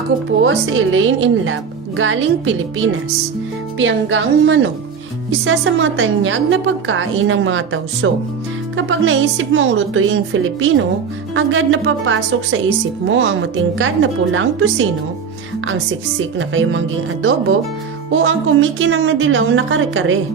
Ako po si Elaine Inlab, galing Pilipinas. Pianggang manok, isa sa mga tanyag na pagkain ng mga tauso. Kapag naisip mo ang lutuing Filipino, agad napapasok sa isip mo ang matingkad na pulang tusino, ang siksik na kayumangging adobo, o ang kumikinang na dilaw na kare-kare.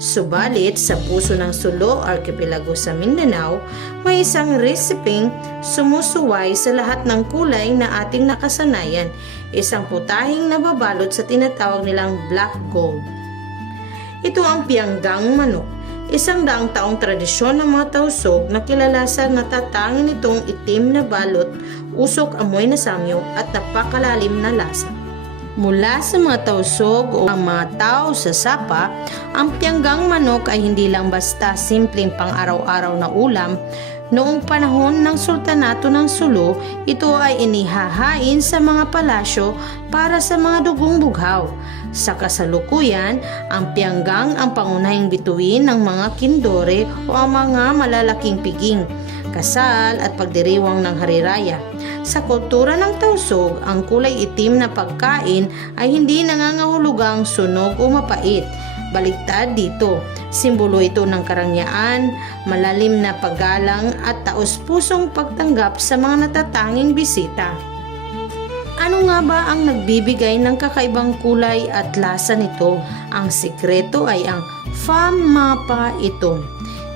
Subalit, sa puso ng Sulu Archipelago sa Mindanao, may isang resepeng sumusuway sa lahat ng kulay na ating nakasanayan, isang putahing nababalot sa tinatawag nilang black gold. Ito ang pianggang manok, isang daang taong tradisyon ng mga tausog na kilala sa natatangin nitong itim na balot, usok amoy na samyo at napakalalim na lasa. Mula sa mga tausog o ang mga tao sa sapa, ang pianggang manok ay hindi lang basta simpleng pang-araw-araw na ulam. Noong panahon ng Sultanato ng Sulu, ito ay inihahain sa mga palasyo para sa mga dugong bughaw. Sa kasalukuyan, ang pianggang ang pangunahing bituin ng mga kindore o ang mga malalaking piging, kasal at pagdiriwang ng hariraya. Sa kultura ng tausog, ang kulay itim na pagkain ay hindi nangangahulugang sunog o mapait. Baliktad dito, simbolo ito ng karangyaan, malalim na paggalang at taos-pusong pagtanggap sa mga natatanging bisita. Ano nga ba ang nagbibigay ng kakaibang kulay at lasa nito? Ang sikreto ay ang Famapa ito,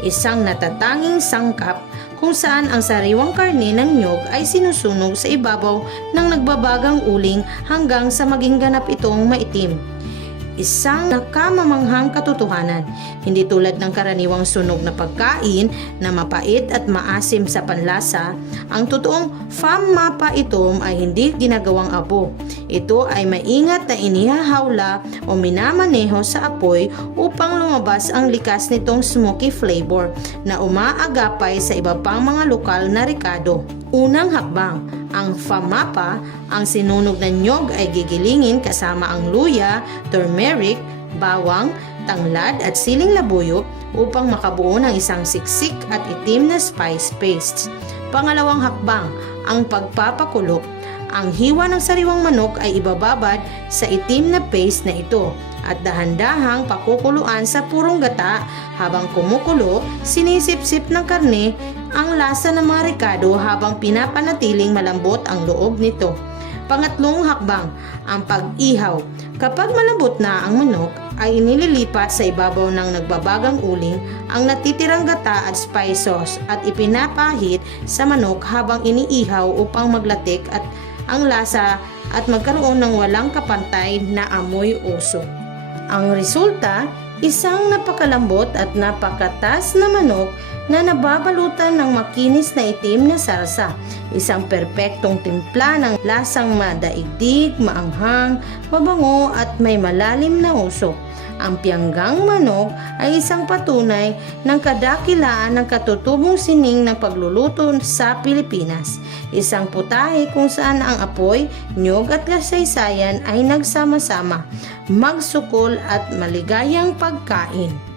isang natatanging sangkap kung saan ang sariwang karne ng nyog ay sinusunog sa ibabaw ng nagbabagang uling hanggang sa maging ganap itong maitim. Isang nakamamanghang katotohanan, hindi tulad ng karaniwang sunog na pagkain na mapait at maasim sa panlasa. Ang totoong Famapa itom ay hindi ginagawang abo. Ito ay maingat na inihahawla o minamaneho sa apoy upang lumabas ang likas nitong smoky flavor na umaagapay sa iba pang mga lokal na rekado. Unang hakbang, ang Famapa, ang sinunog na nyog ay gigilingin kasama ang luya, turmeric, bawang, tanglad at siling labuyo upang makabuo ng isang siksik at itim na spice paste. Pangalawang hakbang, ang pagpapakulo. Ang hiwa ng sariwang manok ay ibababad sa itim na paste na ito at dahan-dahang pakukuluan sa purong gata. Habang kumukulo, sinisip-sip ng karne ang lasa ng mga rekado habang pinapanatiling malambot ang loob nito. Pangatlong hakbang, ang pag-ihaw. Kapag malambot na ang manok, ay inililipat sa ibabaw ng nagbabagang uling ang natitirang gata at spice sauce at ipinapahit sa manok habang iniihaw upang maglatik at ang lasa at magkaroon ng walang kapantay na amoy usok. Ang resulta, isang napakalambot at napakatas na manok na nababalutan ng makinis na itim na sarsa. Isang perpektong timpla ng lasang madaigdig, maanghang, mabango at may malalim na usok. Ang pianggang manok ay isang patunay ng kadakilaan ng katutubong sining ng pagluluto sa Pilipinas. Isang putahe kung saan ang apoy, nyog at kasaysayan ay nagsama-sama, magsukol at maligayang pagkain.